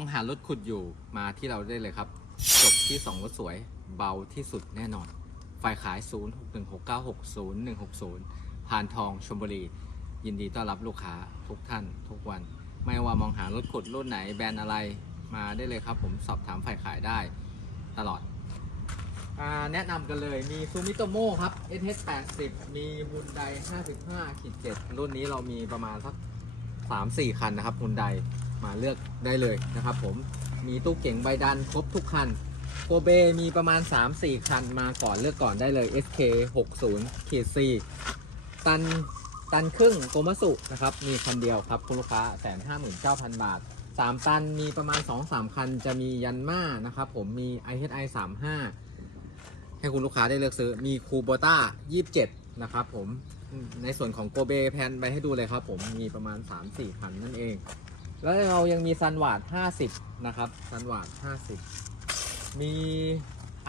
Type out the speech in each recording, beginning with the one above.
องหารถขุดอยู่มาที่เราได้เลยครับ จบที่ 2 รถสวยเบาที่สุดแน่นอนไฟขาย 0616960160 ผ่านทองชมบุรี ยินดีต้อนรับลูกค้าทุกท่านทุกวัน ไม่ว่ามองหารถขุดรุ่นไหนแบรนด์อะไรมาได้เลยครับ ผมสอบถามฝ่ายขายได้ตลอดอแนะนำกันเลยมีซูมิโตโมครับ SH80 มีฮุนได55ขีด7รุ่นนี้เรามีประมาณสัก 3-4 คันนะครับฮุนได มาเลือกได้เลยนะครับผมมีตู้เก่งใบดันครบทุกคันโกเบมีประมาณ 3-4 คันมาก่อนเลือกก่อนได้เลย SK 60ขีดตันตันครึ่งโกมัสุนะครับมีคันเดียวครับคุณลูกค้าแสนห้าหมื่นเก้าพันบาท3ตันมีประมาณ2-3คันจะมียันมานะครับผมมี IHI 35ให้คุณลูกค้าได้เลือกซื้อมีคูโบต้า27นะครับผมในส่วนของโกเบแพนไปให้ดูเลยครับผมมีประมาณ3-4คันนั่นเอง แล้วเรายังมีซันวาด50 นะครับ ซันวาด50 มี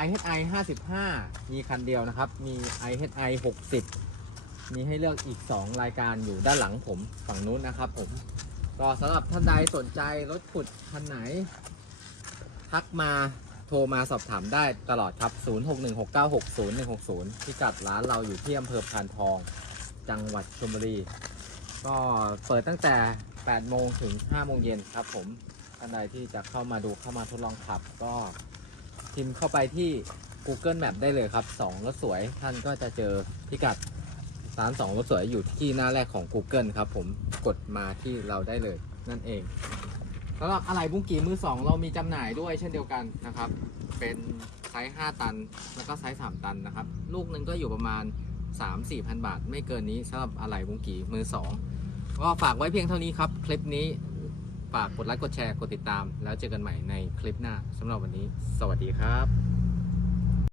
IHI 55 มีคันเดียวนะครับ มี IHI 60 มีให้เลือกอีก 2 รายการอยู่ด้านหลังผมฝั่งนู้นนะครับผม ก็สำหรับท่านใดสนใจรถขุดคันไหน ทักมาโทรมาสอบถามได้ตลอดครับ 0616960160 ที่กัดร้านเราอยู่ที่อำเภอพานทอง จังหวัดชลบุรี ก็เปิดตั้งแต่ 8โมงถึง5โมงเย็นครับผมท่านใดที่จะเข้ามาดูเข้ามาทดลองขับก็พิมพ์เข้าไปที่ Google Map ได้เลยครับ2รถสวยท่านก็จะเจอพิกัดร้านสองรถสวยอยู่ที่หน้าแรกของ Google ครับผมกดมาที่เราได้เลยนั่นเองสำหรับอะไหล่บุ้งกีมือสองเรามีจำหน่ายด้วยเช่นเดียวกันนะครับ เป็นไซส์ 5 ตัน แล้วก็ไซส์ 3 ตันนะครับ ลูกหนึ่งก็อยู่ประมาณ 3-4พันบาท ไม่เกินนี้สำหรับอะไหล่บุ้งกีมือสอง ก็ฝากไว้เพียงเท่านี้ครับ คลิปนี้ฝากกดไลค์กดแชร์กดติดตาม แล้วเจอกันใหม่ในคลิปหน้าสำหรับวันนี้ สวัสดีครับ